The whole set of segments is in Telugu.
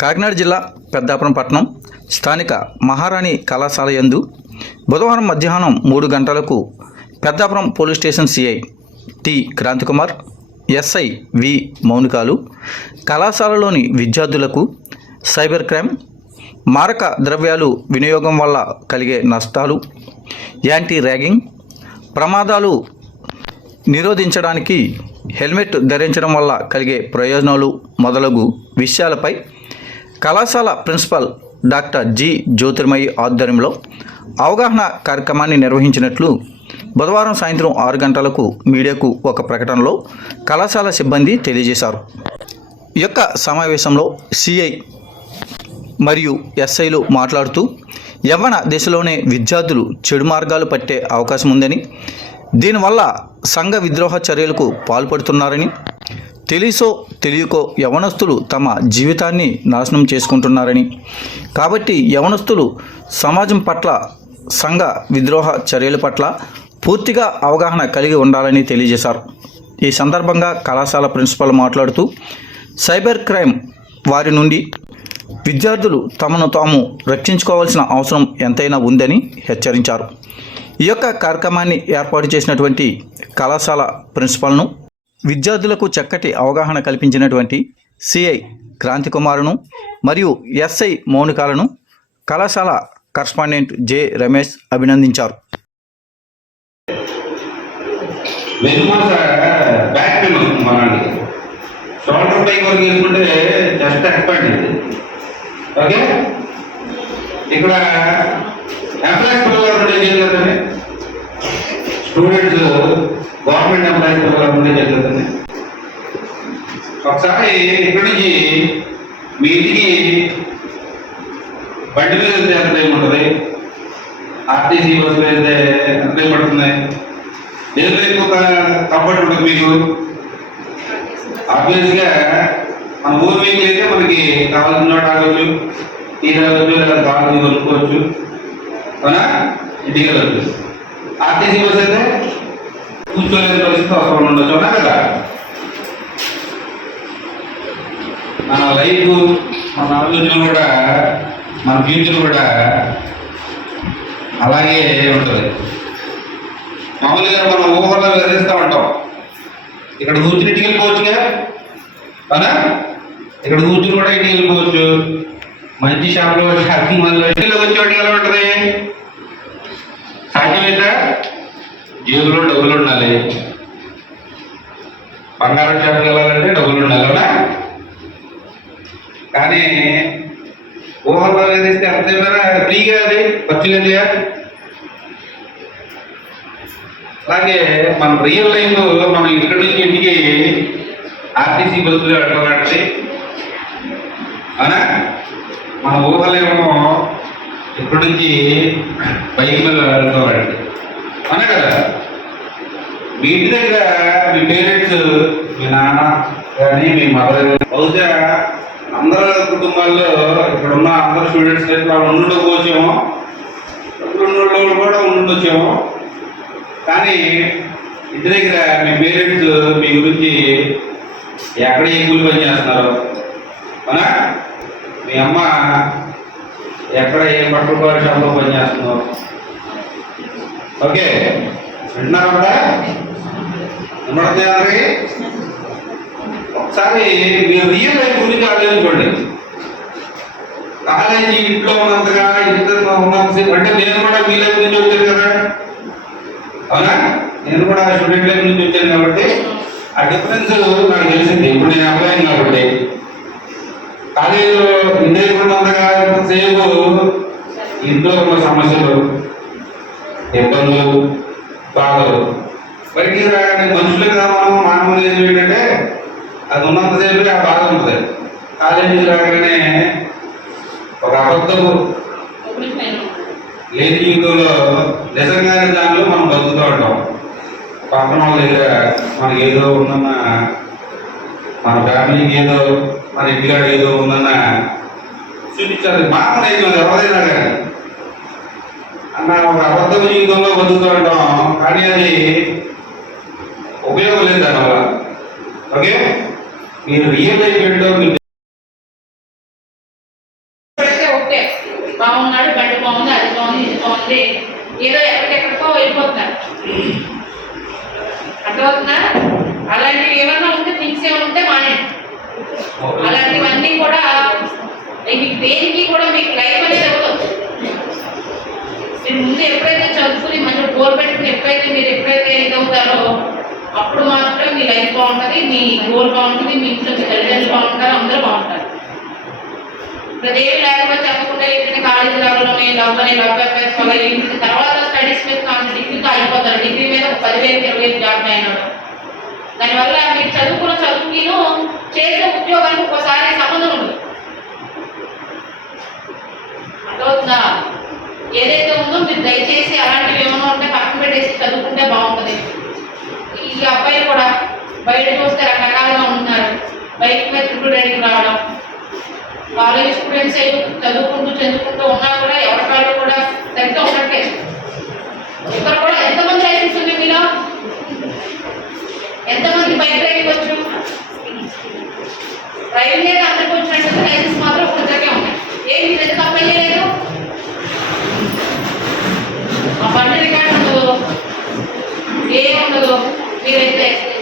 కాకినాడ జిల్లా పెద్దాపురం పట్టణం స్థానిక మహారాణి కళాశాల యందు బుధవారం మధ్యాహ్నం మూడు గంటలకు Peddapuram police station CI T Kranthikumar SI V మౌనికాలు కళాశాలలోని విద్యార్థులకు సైబర్ క్రైమ్ మారక ద్రవ్యాలు వినియోగం వల్ల కలిగే నష్టాలు యాంటీ ర్యాగింగ్ ప్రమాదాలు నిరోధించడానికి హెల్మెట్ ధరించడం వల్ల కలిగే ప్రయోజనాలు మొదలగు విషయాలపై కళాశాల ప్రిన్సిపల్ డాక్టర్ జి జ్యోతిర్మయి ఆధ్వర్యంలో అవగాహన కార్యక్రమాన్ని నిర్వహించినట్లు బుధవారం సాయంత్రం ఆరు గంటలకు మీడియాకు ఒక ప్రకటనలో కళాశాల సిబ్బంది తెలియజేశారు. ఈ యొక్క సమావేశంలో సిఐ మరియు ఎస్ఐలు మాట్లాడుతూ యవ్వన దశలోనే విద్యార్థులు చెడు మార్గాలు పట్టే అవకాశం ఉందని దీనివల్ల సంఘ విద్రోహ చర్యలకు పాల్పడుతున్నారని తెలిసో తెలియకో యవనస్తులు తమ జీవితాన్ని నాశనం చేసుకుంటున్నారని. కాబట్టి యవనస్తులు సమాజం పట్ల సంఘ విద్రోహ చర్యల పట్ల పూర్తిగా అవగాహన కలిగి ఉండాలని తెలియజేశారు. ఈ సందర్భంగా కళాశాల ప్రిన్సిపల్ మాట్లాడుతూ సైబర్ క్రైమ్ వారి నుండి విద్యార్థులు తమను తాము రక్షించుకోవాల్సిన అవసరం ఎంతైనా ఉందని హెచ్చరించారు. ఈ యొక్క కార్యక్రమాన్ని ఏర్పాటు చేసినటువంటి కళాశాల ప్రిన్సిపల్ను విద్యార్థులకు చక్కటి అవగాహన కల్పించినటువంటి సిఐ క్రాంతి కుమారును మరియు ఎస్ఐ మౌనికాలను కళాశాల కరస్పాండెంట్ జె రమేష్ అభినందించారు. షోల్డర్ వరకు వేసుకుంటే జస్ట్ ఎక్స్పాండ్ ఓకే? ఇక్కడ ఎంప్లాయీస్ పిల్లలు ఎవరు ఏం చేయాలండి స్టూడెంట్స్ గవర్నమెంట్ ఎంప్లాయీస్ పిల్లలు ఒకసారి ఇక్కడి నుంచి మీ ఇంటికి బండి మీద వెళ్తే ఎంత టైం ఉంటుంది ఆర్టీసీ బస్సులో వెళ్తే ఎంత టైం పడుతుంది. దేంట్లో ఎక్కువ కంఫర్ట్ ఉంటుంది మీకు? ఆబ్వియస్గా మన ఊరు వెహికల్ అయితే మనకి కావాల్సిన చోట ఆగొచ్చు. టీ తాగొచ్చు లేదా కావాల్సి కొనుక్కోవచ్చు. అవునా? ఇంటికి వెళ్ళచ్చు. ఆర్టీసీ బస్ అయితే కూర్చోలేని పరిస్థితి అవసరం ఉండొచ్చు అవునా కదా మన లైఫ్ మన ఆలోచన కూడా మన ఫ్యూచర్ కూడా అలాగే ఉంటుంది మామూలుగా మనం ఊహలో వివరిస్తూ ఉంటాం ఇక్కడ కూర్చుని ఇంటికి వెళ్ళిపోవచ్చుగా అవునా ఇక్కడ కూర్చుని కూడా ఇంటికి వెళ్ళిపోవచ్చు మంచి షాప్లో షాపింగ్ మాల్లో ఇంటిలో వచ్చేవాడికి ఎలా ఉంటుంది సాధ్యమైతే జేబులో డబ్బులు ఉండాలి బంగారం షాప్కి వెళ్ళాలంటే డబ్బులు ఉండాలి అవునా? కానీ ఊహలో వేధిస్తే అంతేమైనా ఫ్రీగా అది ఖర్చు లేదుగా అలాగే మన రియల్ లైఫ్ మనం ఇక్కడి నుంచి ఇంటికి ఆర్టీసీ బస్సులో వెళ్ళాలంటే అవునా? మన ఊహలేమో ఇక్కడి నుంచి బైక్ మీద వెళ్తామండి అనగా కదా మీ ఇంటి దగ్గర మీ పేరెంట్స్ మీ నాన్న కానీ మీ మదర్ బహుశా అందరి కుటుంబాల్లో ఇక్కడ ఉన్న అందరు స్టూడెంట్స్ వాళ్ళు ఉండకపోవచ్చేమో ఉన్న కూడా ఉండొచ్చేమో కానీ ఇంటి దగ్గర మీ పేరెంట్స్ మీ గురించి ఎక్కడ ఏ కూలి పని చేస్తున్నారు? అవునా? మీ అమ్మ ఎక్కడ ఏ బట్టల షాప్లో పనిచేస్తున్నారు ఓకే. వింటున్నారా కూడా? అందరికి ఒకసారి మీరు రియల్ లైఫ్ గురించి ఆలోచించుకోండి. కాలేజీ ఇంట్లో ఉన్నంతగా ఇంట్లో ఉన్నంతసేపు అంటే నేను కూడా మీ లైఫ్ నుంచి వచ్చాను కదా. అవునా? నేను కూడా స్టూడెంట్ లైఫ్ నుంచి వచ్చాను కాబట్టి ఆ డిఫరెన్స్ నాకు తెలిసింది. ఇప్పుడు నేను అప్లైన్ కాబట్టి. కాలేజీలో ఇండియా ఉన్నంతగా సేపు ఇంట్లో ఉన్న సమస్యలు. ఇబ్బందులు బాధలు. బయటికి రాగానే మనుషులే కదా మనం మానవులు ఏం ఏంటంటే అది ఉన్నంతసేపు ఆ బాధ ఉంటుంది. కాలేజీకి రాగానే ఒక అబద్ధము. లేని జీవితంలో నిజంగానే దానిలో మనం బతుకుతూ ఉంటాం. పక్కన వాళ్ళ దగ్గర మనకి ఏదో ఉందన్న మన ఫ్యామిలీకి ఏదో మన ఇంటికాడ ఏదో ఉందన్న చూపించాలి. మామూలు ఏదో ఎవరైనా కానీ. మనం అబద్ధ జీవితంలో బతుకుతుంటాం కానీ అది ఉపయోగం లేదు ఓకే? మీరు రియల్ లైఫ్ ఏంటో మీరు ఏదో అలాంటివి ఉంటే ఫిక్స్ ఉంటే మానే అలాంటివన్నీ కూడా మీకు దేనికి కూడా మీకు లైఫ్ ఎప్పుడైతే చదువుకుని మంచిగా గోల్ పెట్టుకుని ఎప్పుడైతే మీరు ఎప్పుడైతే ఏదవుతారో అప్పుడు మాత్రం మీ లైఫ్ బాగుంటుంది మీ గోల్ బాగుంటుంది మీ ఇంట్లో మీ తల్లిదండ్రులు బాగుంటారు అందరూ బాగుంటారు. ప్రదేవి లేకపోతే చెప్పకుండా ఏంటంటే కాలేజీ లెవెల్లోనే లవ్ అని లవ్ అఫేర్స్ వల్ల తర్వాత స్టడీస్ మీద కాదు డిగ్రీతో అయిపోతారు డిగ్రీ మీద ఒక పదివేలు ఇరవై వేలు జాబ్ అయినాడు దానివల్ల మీరు చదువుకున్న చదువుకిను చేసే ఉద్యోగానికి ఒకసారి సంబంధం ఉంది అర్థమవుతుందా ఏదైతే ఉందో మీరు దయచేసి అలాంటివి ఏమైనా ఉంటే పక్కన పెట్టేసి చదువుకుంటే బాగుంటుంది. ఈ అబ్బాయి కూడా బయట చూస్తే రకరకాలుగా ఉంటున్నారు. బైక్ మీద ట్రిపుల్ రావడం. కాలేజ్ స్టూడెంట్స్ అయి చదువుకుంటూ చదువుకుంటూ ఉన్నా కూడా ఎవరు Miren,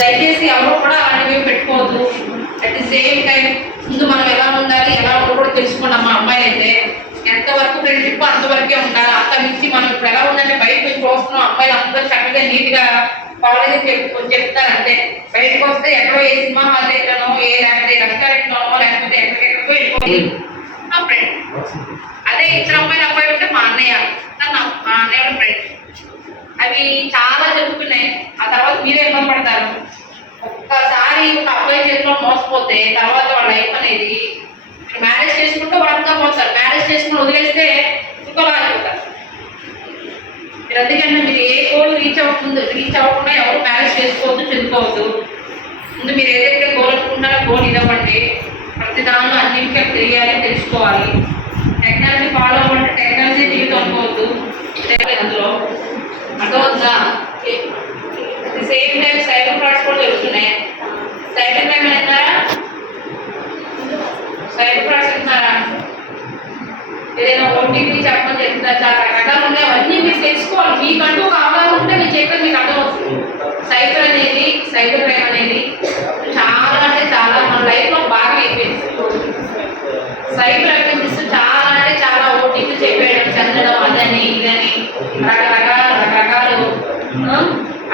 దయచేసి ఎవరు కూడా అలాంటివి పెట్టుకోవద్దు. అట్ ది సేమ్ టైం ముందు మనం ఎలా ఉండాలి ఎలా ఉండకూడదు తెలుసుకోండి అమ్మ అమ్మాయి అయితే ఎంతవరకు ఫ్రెండ్షిప్ అంతవరకే ఉండాలి. అంత మించి మనం ఇప్పుడు ఎలా ఉందంటే బయట నుంచి చూస్తున్నాం అమ్మాయిలు అందరూ చక్కగా నీట్గా కాలేజీ చెప్తారంటే బయటకు వస్తే ఎక్కడో ఏ సినిమా హాల్ దగ్గరనో ఏ లేకపోతే రెస్టారెంట్లోనో లేకపోతే ఎక్కడెక్కడికో వెళ్ళిపోయి నా ఫ్రెండ్ అదే ఇద్దరు అమ్మాయిలు అబ్బాయి ఉంటే మా అన్నయ్య మా అన్నయ్య ఫ్రెండ్ అవి చాలా జరుగుతున్నాయి. ఆ తర్వాత మీరే ఇబ్బంది పడతారు. ఒక్కసారి ఒక అబ్బాయి చేతిలో మోసపోతే తర్వాత వాళ్ళ లైఫ్ అనేది మ్యారేజ్ చేసుకుంటే వాళ్ళంతా పోతారు మ్యారేజ్ చేసుకుని వదిలేస్తే ఇంకోలా మీరు అందుకంటే మీరు ఏ గోల్ రీచ్ అవుతుంది రీచ్ అవ్వకుండా ఎవరు మ్యారేజ్ చేసుకోవద్దు చెందుకోవద్దు ముందు మీరు ఏదైతే గోల్ అనుకుంటారో గోల్ ఇవ్వండి. ప్రతి దానిలో అన్నింటికీ తెలియాలి తెలుసుకోవాలి. టెక్నాలజీ ఫాలో అవ్వండి టెక్నాలజీ జీవితం అనుకోవద్దు లేదు అందులో అర్థమవుతుందా సేమ్ టైం సైబర్ ఫ్రాడ్స్ కూడా జరుగుతున్నాయి సైబర్ క్రైమ్ అంటున్నారా సైబర్ ఫ్రాడ్స్ అంటున్నారా ఏదైనా ఓటీపీ చెప్పమని చెప్తారు చాలా రకరకాలు ఉన్నాయి అవన్నీ మీరు తెలుసుకోవాలి మీకంటూ ఒక అవగాహన ఉంటే నేను చెప్పేది మీకు అర్థమవుతుంది సైబర్ అనేది సైబర్ క్రైమ్ అనేది చాలా అంటే చాలా మన లైఫ్లో బాగా అయిపోయింది సైబర్ అఫెన్సెస్ చాలా అంటే చాలా ఓటీపీ చెప్పేయడం చందడం అదని ఇదని రకరకాల రకరకాలు ఆ?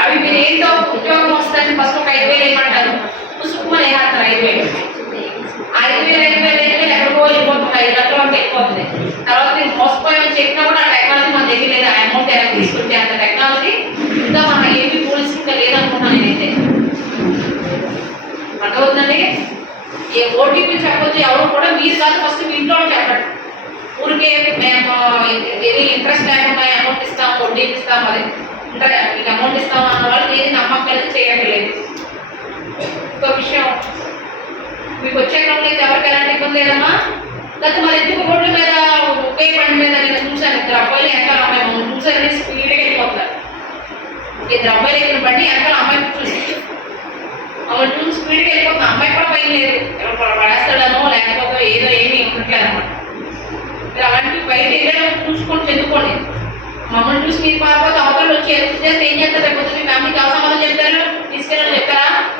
అవి మీరు ఏంటో ఉద్యోగం వస్తుందని ఫస్ట్ ఒక ఐదు వేలు ఏమంటారు పుసుకుమని వేస్తారు ఐదు వేలు ఐదు వేలు ఐదు వేలు ఐదు వేలు ఎక్కడికో వెళ్ళిపోతుంది ఐదు లక్షలు అంటే వెళ్ళిపోతుంది తర్వాత మీరు మోసపోయామని చెప్పినా కూడా ఆ టెక్నాలజీ మన దగ్గర తయారు తీసుకొచ్చే అంత టెక్నాలజీ ఇంకా మన ఏపీ పోలీస్ ఇంకా లేదనుకున్నాను నేనైతే. అర్థమవుతుందండి? ఏ ఓటీపీ చెప్పొచ్చు ఎవరు కూడా మీరు కాదు ఫస్ట్ మీ ఇంట్లో చెప్పండి. ఊరికే మేము ఏది ఇంట్రెస్ట్ లేకుండా అమౌంట్ ఇస్తాం వడ్డీ ఇస్తాం అది. ఇంటర్ మీకు అమౌంట్ ఇస్తాం అన్న వాళ్ళు ఏది నమ్మకం చేయట్లేదు ఇంకో విషయం మీకు వచ్చే క్రమంలో అయితే ఎవరికి ఎలాంటి ఇబ్బంది లేదమ్మా? లేకపోతే మరి ఎందుకు రోడ్ల మీద ఒకే మీద నేను చూశాను ఇద్దరు అబ్బాయిలు ఎక్కడ అమ్మాయి మమ్మల్ని స్పీడ్గా వెళ్ళిపోతారు ఇద్దరు అబ్బాయిలు ఎక్కిన బండి వెనకాల అమ్మాయి చూసి మమ్మల్ని చూసి స్పీడ్కి వెళ్ళిపోతుంది అమ్మాయి కూడా భయం లేదు. ఎవరు పడేస్తాడనో లేకపోతే ఏదో ఏమి ఉండట్లేదు అనమాట. మీరు అలాంటివి బయట వెళ్ళడం చూసుకొని చదువుకోండి. మమ్మల్ని చూసి మీరు పారిపోతే అవతల వచ్చి ఎంత చేస్తే ఏం చేస్తారు? లేకపోతే మీ ఫ్యామిలీకి అవసరం చెప్తారు? తీసుకెళ్ళని చెప్తారా?